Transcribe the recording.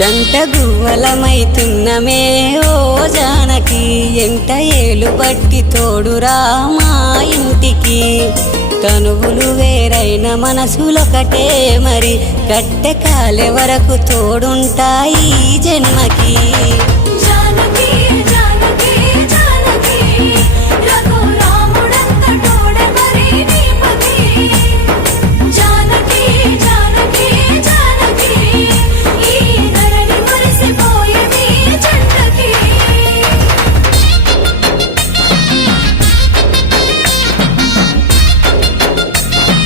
జంట గువ్వలమైతున్నమే ఓ జానకి ఎంట ఏలు బట్టి తోడురా మా ఇంటికి తనువులు వేరైన మనసులొకటే మరి కట్టె కాలే వరకు తోడుంటాయి జన్మకి